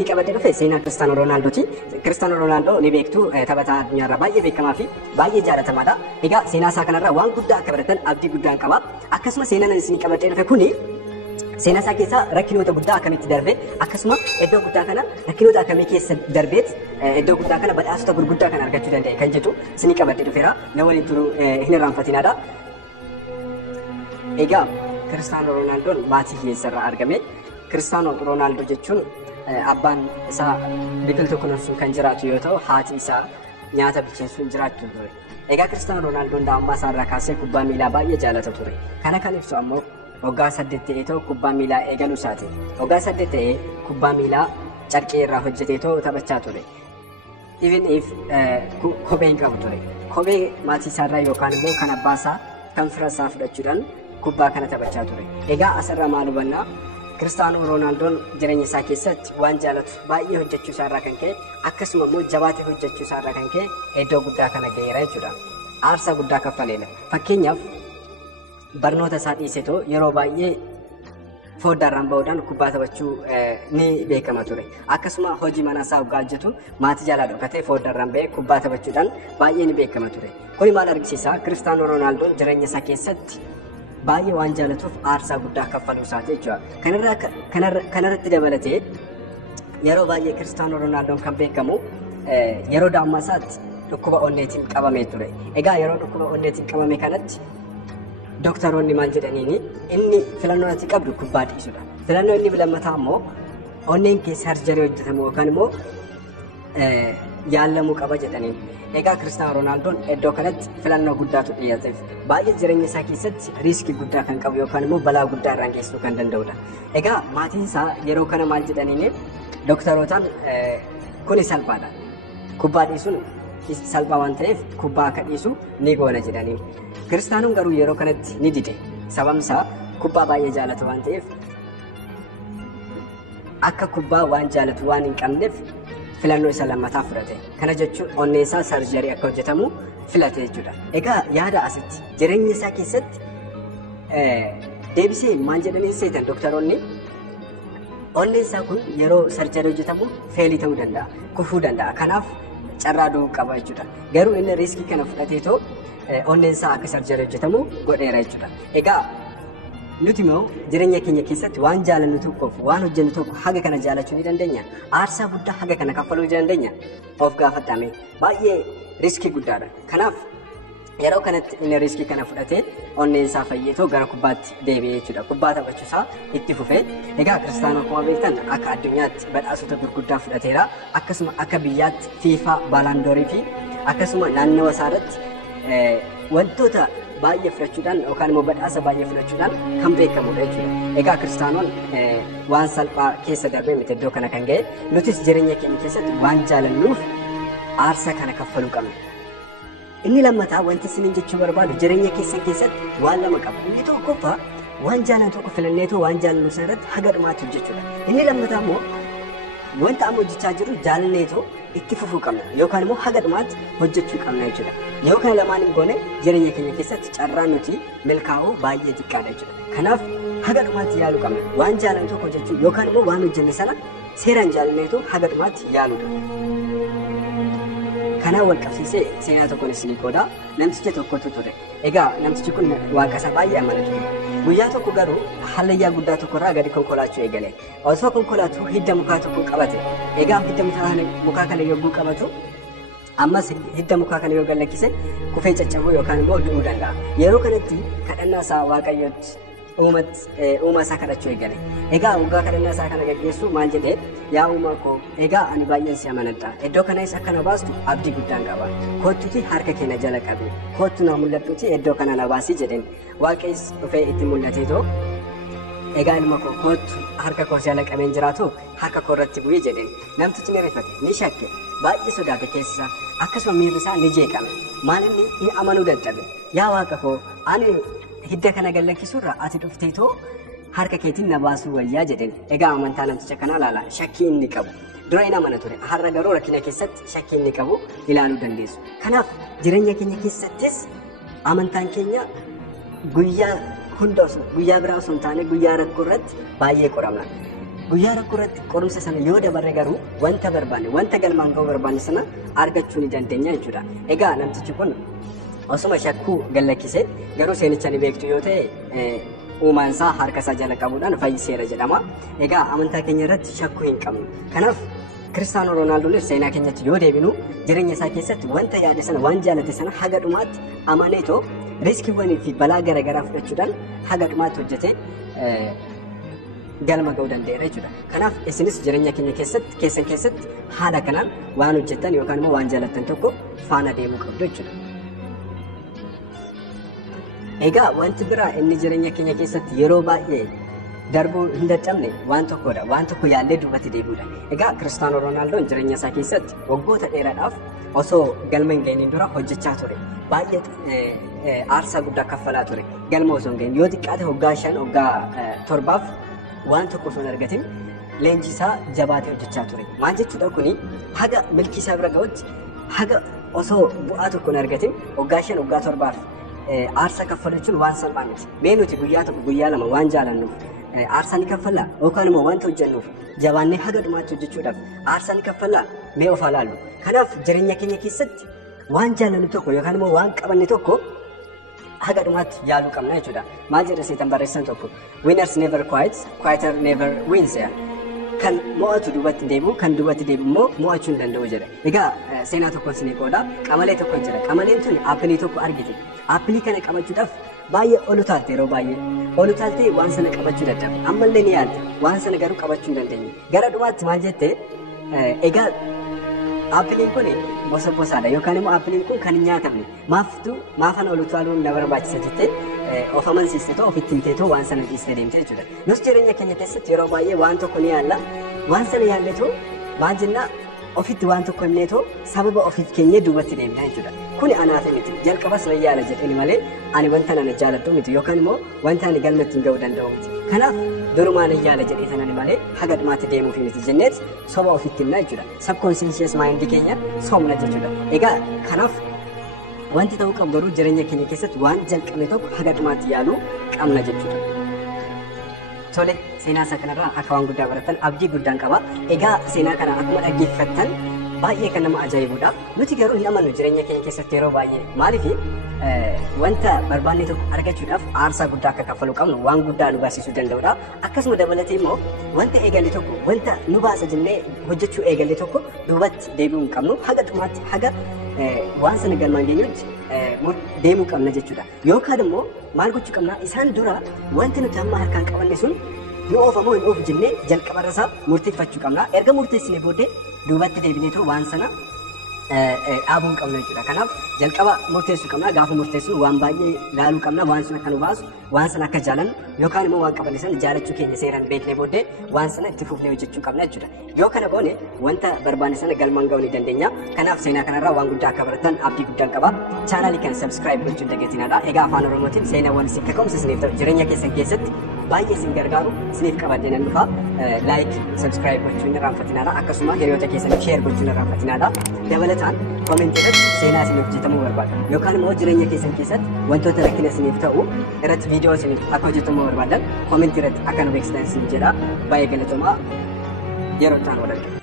Qabate dhufe seenaa Cristiano Ronaldooti. Cristiano Ronaldo ni beektu taphataa addunyaarraa baay'ee beekamaa fi baay'ee jaalatamaadha. Egaa seenaa isaa kanarraa waan guddaa akka baratan abdii guddaan qaba. Akkasuma seenaan isin qabatee dhufe kuni seenaa isaa keessa rakkinoota guddaa akkamitti darbe akkasuma iddoo guddaa kana rakkinoota akkamii keessa darbeet iddoo guddaa kana badhaasota gurguddaa kan argachuu danda'e kan jedhu isin qabatee dhufeera. Na waliin turuu hin irraanfatinaadha. Egaa Cristiano Ronaldoon maatii keessarraa argame. Cristiano Ronaldo jechuun abbaan isaa biqiltuu kunuunsuun kan jiraatu yoo ta'u haati isaa nyaata bilcheessuun jiraattu ture. Egaa Cristiano Ronaldoon daa'imummaa isaarraa kaasee kubbaa miilaa baay'ee jaalata ture. Kana kan ibsu ammoo waggaa 8 ta'ee ta'u kubbaa miilaa eegaluu isaati. Waggaa 8 ta'ee kubbaa miilaa carqee irraa hojjetee ta'u taphachaa ture. Even if kophee hin qabu ture. Kophee maatii isaarraa yookaan immoo kan abbaa isaa kan fira isaa fudhachuudhaan kubbaa kana taphachaa ture. Egaa asirraa maal hubannaa? Cristiano Ronaldoon jireenya isaa keessatti waan jaalatu baay'ee hojjechuu isaarraa kan ka'e akkasuma immoo jabaatee hojjechuu isaarraa kan ka'e iddoo guddaa kana ga'eera jechuudha. Aarsaa guddaa kaffaleera. Fakkeenyaaf barnoota isaa dhiisetoo yeroo baay'ee fooddaarraan ba'uudhaan kubbaa taphachuu ni beekama ture. Akkasuma hojii mana isaa hoggaa hojjetu maatii jalaa dhokatee fooddaarraan ba'ee kubbaa taphachuudhaan baay'ee ni beekama ture. Kuni maal argisiisa? Cristiano Ronaldoon jireenya isaa keessatti baay'ee waan jaalatuuf aarsaa guddaa kaffaluu isaati jechuudha. Kanarratti dabalatee yeroo baay'ee Cristiano Ronaldoon kan beekamu yeroo daa'imummaa isaatti dhukkuba onneetiin qabamee ture. Egaa yeroo dhukkuba onneetiin qabame kanatti doktoroonni maal jedhaniini inni filannoo ati qabdu kubbaa dhiisudha. Filannoo inni lammataa immoo onneen kee sarjarii hojjetamu yookaan immoo yaalamuu qaba jedhaniin. Egaa Cristiano Ronaldoon iddoo kanatti filannoo guddaatu dhiyaateef baay'ee jireenya isaa keessatti riiskii guddaa kan qabu yookaan immoo balaa guddaa irraan geessuu kan danda'udha. Egaa maatiin isaa yeroo kana maal jedhaniini doktorootaan kuni salphaadha. Kubbaa dhiisuun salphaa waan ta'eef kubbaa akka dhiisu ni goona jedhaniin. Cristianoon garuu yeroo kanatti ni dide. Sababni isaa kubbaa baay'ee jaalatu waan ta'eef akka kubbaa waan jaalatu waan hin qabneef filannoo isa lammataa fudhate. Kana jechuun onneen isaa sarjarii akka hojjetamu filate jechuudha. Egaa yaada asitti jireenya isaa keessatti deebisee maal jedhanii seetan doktoroonni onneen isaa kun yeroo sarjarii hojjetamu feelii ta'uu danda'a, kufuu danda'a. Kanaaf carraa du'uu qaba jechuudha. Garuu inni riiskii kana fudhateetoo onneen isaa akka sarjarii hojjetamu godheera jechuudha. Egaa nuti immoo jireenya keenya keessatti waan jaalannu tokkoof waan hojjennu tokko haga kana jaalachuu ni dandeenya. Aarsaa guddaa haga kana kaffaluu ni dandeenya. Of gaafadhaame baay'ee riiskii guddaadha. Kanaaf yeroo kanatti inni riiskii kana fudhatee onneen isaa fayyeetoo gara kubbaatti deebi'ee jechuudha. Kubbaa taphachuu isaa itti fufee. Egaa Cristiano akkuma beektan akka addunyaatti badhaasota gurguddaa fudhateera. Akkasuma akka biyyaatti FIFA baalaandoorii fi akkasuma naannawa isaarratti wantoota baay'ee fudhachuudhaan yookaan immoo badhaasa baay'ee fudhachuudhaan kan beekamudha jechuudha. Egaa Cristianoon waan salphaa keessa darbee miti iddoo kana kan ga'e nutis jireenya keenya keessatti waan jaalannuuf aarsaa kana kaffaluu qabna. Inni lammataa wanti isiniin jechuu barbaadu jireenya keessan keessatti waan lama qaba. Inni tokkoffaa waan jaalannu tokko filanneetoo waan jaalannu sana irratti haga dhumaatti hojjechuudha. Inni lammataa immoo wanta amma hojjechaa jirru jaalanneetoo itti fufuu qabna yookaan immoo haga dhumaatti hojjechuu qabna jechuudha. Yoo kana lamaan hin goone jireenya keenya keessatti carraan nuti milkaa'uu baay'ee xiqqaadha jechuudha. Kanaaf haga dhumaatti yaaluu qabna. Waan jaalannu tokko hojjechuu yookaan immoo waan hojjenne sana seeraan jaalanneetoo haga dhumaatti yaaluudha. Kanaan wal qabsiisee seenaa tokkoon isinii qooda. Namticha tokkotu ture. Egaa namtichi kun waaqa isaa baay'ee amanatu ture. Guyyaa tokko garuu hallayyaa guddaa tokkorraa gadi konkolaachuu eegale. Osoo konkolaatuu hidda mukaa tokko qabate. Egaa hidda mukaa kana yogguu qabatu ammas hidda mukaa kana yoo gallakkise kufee caccabuu yookaan immoo du'uu danda'a. Yeroo kanatti kadhannaa isaa waaqayyootti uuma isaa kadhachuu eegale. Egaa waggaa kadhannaa isaa kana gaggeessu maal jedhee yaa uumaa koo egaa ani baay'een si amanadha. Iddoo kanas akka na baastu abdii guddaan qaba. Kottuuti harka kee na jala qabi. Kottu na mul'adhuuti iddoo kana na baasi jedheen. Waaqes dhufee itti mul'ateetoo egaa ilma koo kottu harka koo jala qabeen jiraatu harka koo irratti bu'ee jedheen. Namtichi ni rifate ni shakke baay'ee sodaate keessa akkasuma miirri isaa ni jeeqame. Maal inni hin amanuu dadhabe. Yaa waaqa koo ani hidda kana gallakkisuurra ati dhufteetoo harka keetiin na baasuu wayyaa jedheen. Egaa amantaa namticha kanaa ilaala shakkii inni qabu. Dura hin amana ture. Har'a garuu rakkina keessatti shakkii inni qabu ilaaluu dandeessu. Kanaaf jireenya keenya keessattis amantaan keenya guyyaa hunda guyyaa biraa osoo hin taane guyyaa rakkoo irratti baay'ee qoramna. guyyaa rakkoo irratti qorumsa sana yoo dabarre garuu wanta barbaanne wanta galmaan ga'uu barbaanne sana argachuu ni dandeenya jechuudha. Egaa namtichi kun osuma shakkuu gallakkisee garuu seenicha ni beektu yoo ta'e uumaan isaa harka isaa jala qabuudhaan fayyiseera jedhama. Egaa amantaa keenya irratti shakkuu hin qabnu. Kanaaf Kiristaanoo Roonaaldoonis seenaa keenyatti yoo deebinu jireenya isaa keessatti wanta yaade sana waan jaalate sana haga dhumaatti amaneetoo riskiiwwanii fi balaa garaagaraa fudhachuudhaan haga dhumaatti hojjetee galma ga'uu danda'eera jechuudha. Kanaaf isinis jireenya keenya keessatti haala kanaan waan hojjettan yookaan immoo waan jaalattan tokko faana deemuu qabdu jechuudha. Egaa wanti biraa inni jireenya keenya keessatti yeroo baay'ee darbuu hin dadhabne waan tokkodha. Waan tokko yaallee duubatti deebi'uudha. Egaa Kiristaanoo Roonaaldoon jireenya isaa keessatti waggoota dheeraadhaaf osoo galma hin ga'iin dura hojjechaa ture. Baay'ee aarsaa guddaa kaffalaa ture. Galma osoo hin ga'iin yoo xiqqaate waggaa 5 waggaa 7 waan tokko osoo hin argatin leenjii isaa jabaatee hojjechaa ture. Maal jechuudha kuni haga milkii isaa bira ga'utti haga osoo bu'aa tokko hin argatin waggaa 5 waggaa 7 aarsaa kaffaluun waan salphaa miti. Mee nuti guyyaa tokko guyyaa lama waan jaalannuuf aarsaa ni kaffallaa yookaan immoo wanta hojjennuuf jabaannee haga dhumaatti hojjechuudhaaf aarsaa ni kaffallaa mee of ilaallu. Kanaaf jireenya keenya keessatti waan jaalannu tokko yookaan immoo waan qabanne tokko haga dhumaatti yaaluu qabna jechuudha. Maal jedha seetan barreessan tokko winners never quitter never wins. Kan mo'atu duubatti deebi'u kan duubatti deebi'u immoo mo'achuu hin danda'u jedha. Egaa seenaa tokkoon isinii qooda qamalee tokko jira. Qamaleen tun aappilii tokko argite. Aappilii kana qabachuudhaaf baay'ee olu taalte yeroo baay'ee. Olu taaltee waan sana qabachuu dadhabde. Ammallee ni yaalte waan sana garuu qabachuu hin dandeenye. Gara dhumaatti maal jette egaa aappiliin kun bosaadha yookaan immoo aappiliin kun kan hin nyaatamne maafan olu taaluun na barbaachisa jettee of amansiistee ofitti himteetoo waan sana dhiistee deemte jechuudha. Nus jireenya keenya keessatti yeroo baay'ee waan tokko ni yaalla waan sana yaalletoo maal jennaa ofitti waan tokko himneetoo sababa ofiif keenyee duubatti deemna jechuudha. Kuni anaaf miti jalqabas na yaala jedhani malee ani wanta nana jaaladhu miti yookaan immoo wanta ani galmatti hin ga'uu danda'u miti. Kanaaf durumaan hin yaala jedhee sanani malee haga dhumaatti deemuuf miti jenneet soba ofitti himna jechuudha. Subconscious mind keenya soomna jechuudha. Egaa kanaaf wanti ta'uu qabu garuu jireenya keenya keessatti waan jalqabne tokko haga dhumaatti yaaluu qabna jechuudha. Tole seenaa isaa kanarraa akka waan guddaa barattan abdii guddaan qaba. Egaa seenaa kana akkuma dhaggeeffattan baay'ee kan nama ajaa'ibudha. Nuti garuu hin amannu jireenya keenya keessatti yeroo baay'ee maaliif wanta barbaanne tokko argachuudhaaf aarsaa guddaa akka kaffaluu qabnu waan guddaa nu baasisuu danda'udha. Akkasuma dabalatee immoo wanta eegalle tokko wanta nu baasa jennee hojjechuu eegalle tokko duubatti deebi'uu hin qabnu haga dhumaatti haga waan sana galmaan geenyutti deemuu qabna jechuudha. Yookaan immoo maal gochuu qabna isaan dura wanti nuti amma harkaan qabanne sun nu oofamoo hin oofu jennee jalqabarra isaa murteeffachuu qabna. Erga murteessinee booddee duubatti deebineetoo waan sana dhaabuu hin qabna jechuudha. Kanaaf jalqaba murteessuu qabna. Gaafa murteessinu waan baay'ee laaluu qabna. Waan sun akka nu baasu waan sana akka jaalannu yookaan immoo waan qabanne sana jaalachuu keenya seeraan beeknee booddee waan sana itti fufnee hojjechuu qabna jechuudha. Yoo kana goone wanta barbaanne sana galmaan ga'uu ni dandeenya. Kanaaf seenaa kanarraa waan guddaa akka baratan abdii guddaan qaba. Chaanaalii kana subscribe gochuun dagatinadha. Egaa afaan Oromootiin seenaawwan isin kaka'umsa isiniif ta'u jireenya keessan keessatti baay'ee isin gargaaru isiniif qabadhee nan dhufa. Like subscribe gochuun hin irraanfatinadha. Akkasuma hiriyoota keessan share gochuun hin irraanfatinadha. Dabalataan komentii irratti seenaa isiniif hojjetamuu barbaada. Yookaan immoo jireenya keessan keessatti wantoota rakkina isiniif ta'u irratti viidiyoo isiniif akka hojjetamuu barbaadan komentii irratti akka nu beeksisan isin jedha. Baay'ee galatoomaa yeroo itti aanu wal argina.